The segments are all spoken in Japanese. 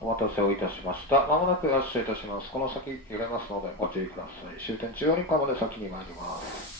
お待たせをいたしました。まもなく発車いたします。この先揺れますのでご注意ください。終点中央林間まで先に参ります。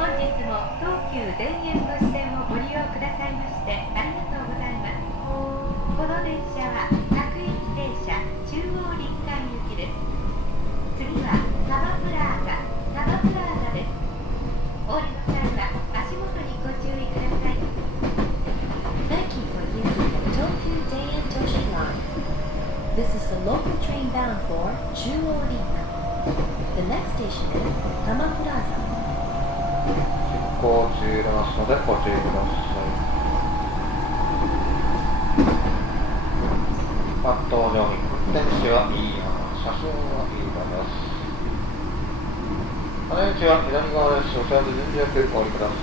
本日も東急田園都市線をご利用くださいましてありがとうございます。この電車は各駅停車中央林間行きです。次は多摩プラザです。お降りの際は足元にご注意ください。 Thank you for using the Tokyu Daien Toshi Line. This is the local train bound for Chuo Rinkan. The next station is Tama Plaza. 進行中揺れますのでご注意ください。パッド上に運転士は飯山、車掌は飯田です。花道は左側です。お茶で順序よくお降りください。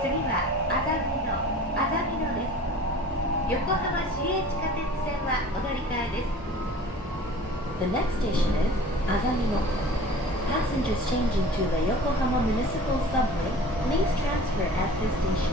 次はあざみ野です。横浜市営地下鉄線はお乗り換えです。 The next station is Azamino. Passengers changing to the Yokohama Municipal Subway, please transfer at this station.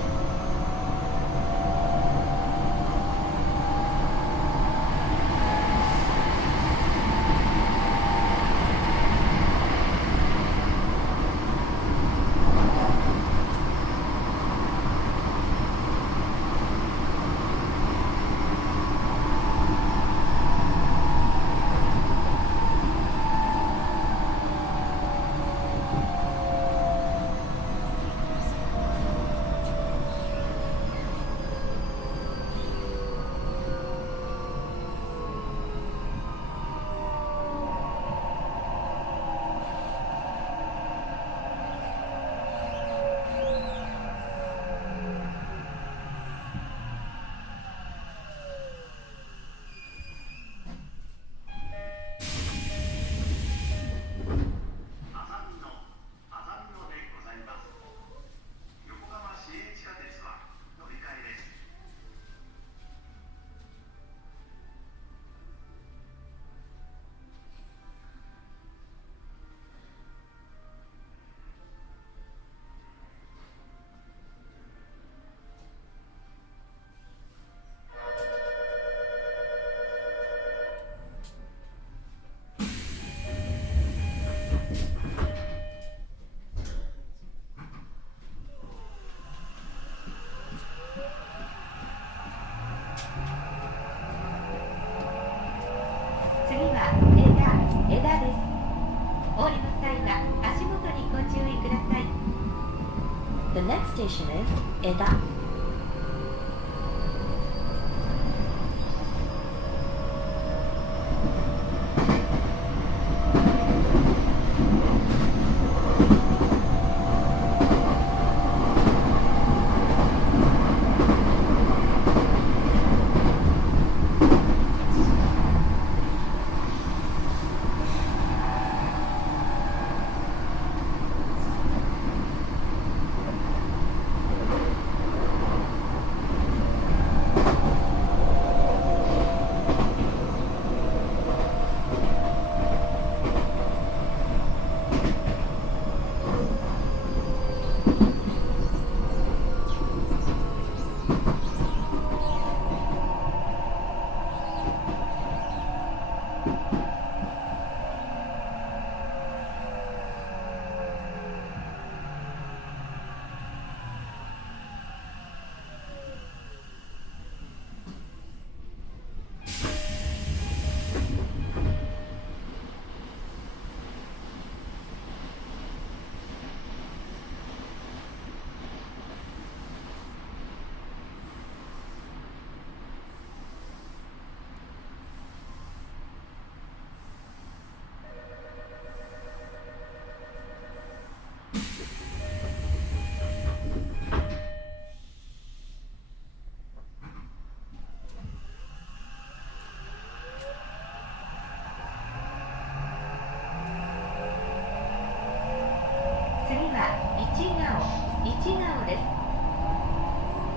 The next station is Eda.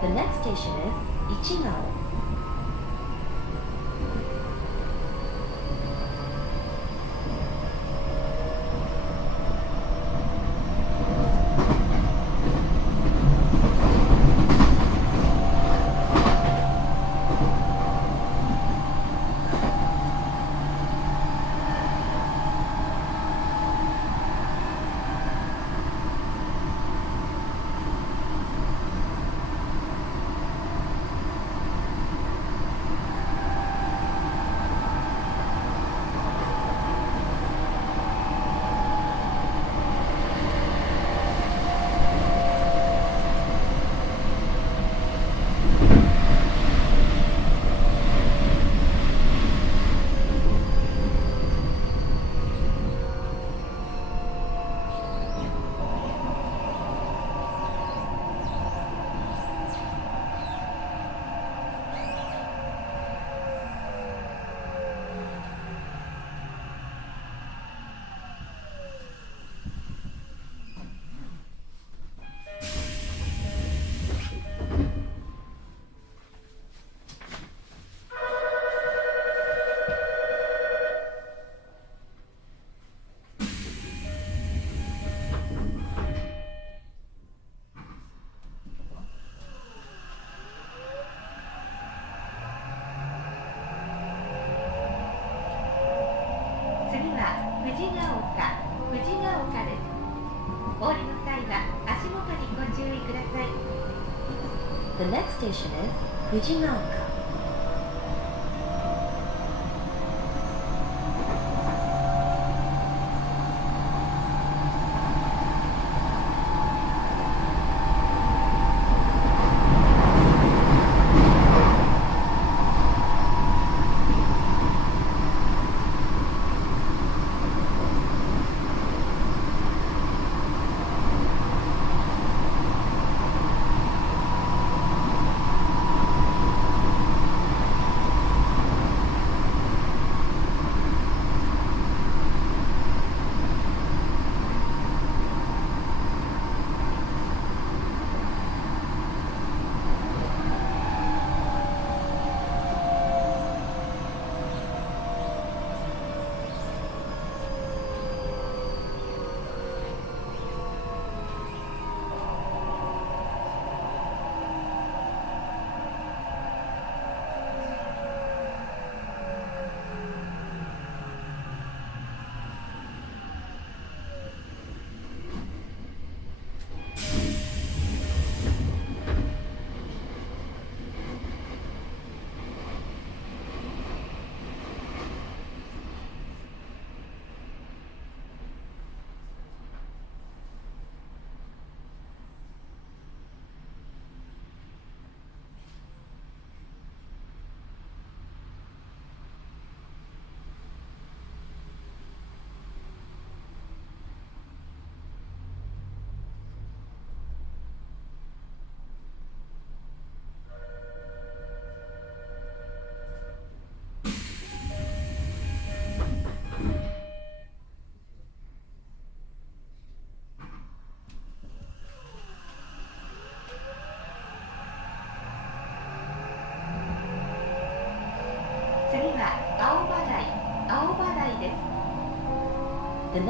The next station is Ichigao. The next station is Fujinaoka.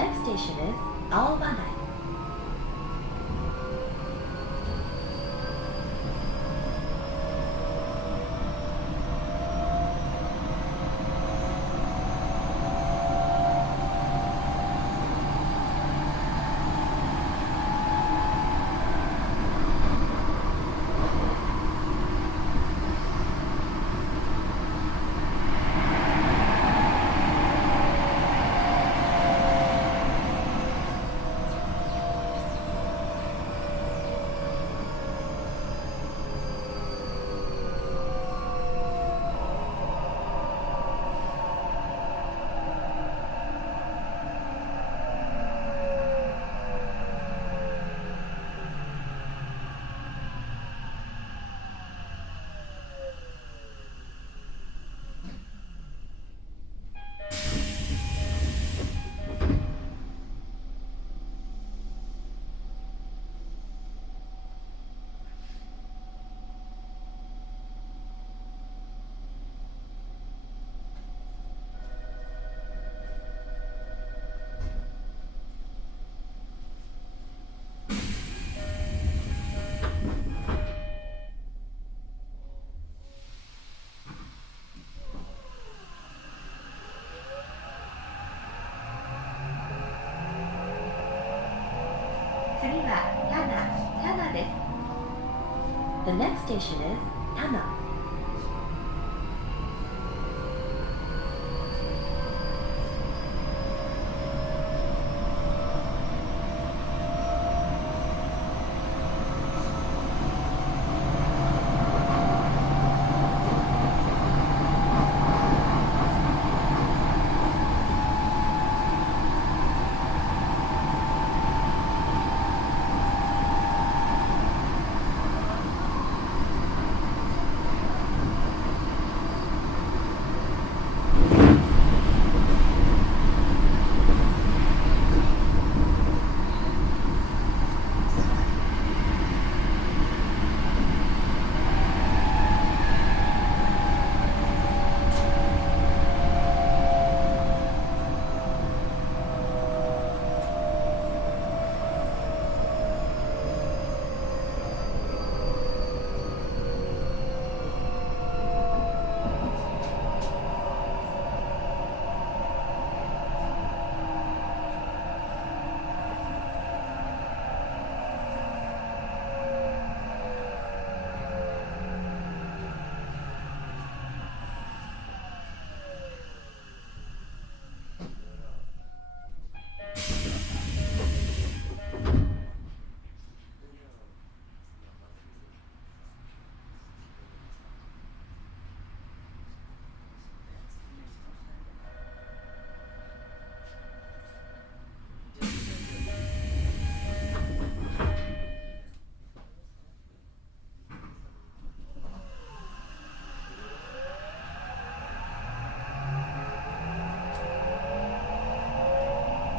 next station is Aobanai. 次はタナです。 The next station is Tana.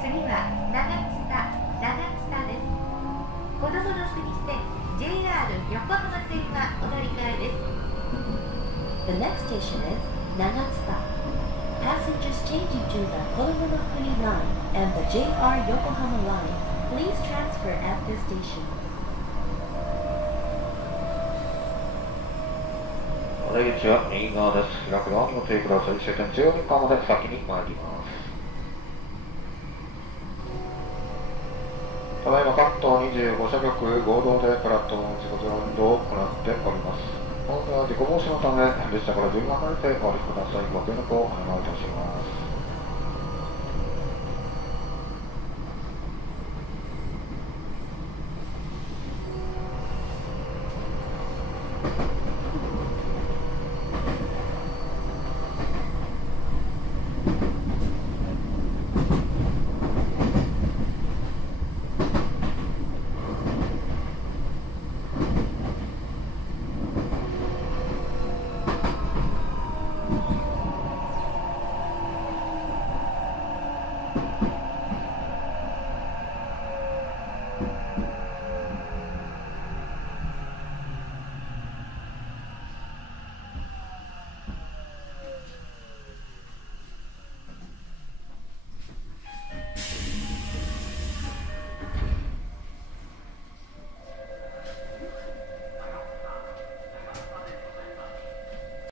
次は長津田です。子どもの国線 JR 横浜線がお乗り換えです。 The next station is Nagatsuta. Passengers changing to the Kodomo-no-Kuni line and the JR Yokohama line, please transfer at this station. お出口は右側です。開くようにご注意ください。終点中央林間まで先に参ります。ただいま関東25車局合同でプラットフォーム事故ゼロ運動を行っております。本日は事故防止のため列車から順番離れてお降りください。ご協力をお願いいたします。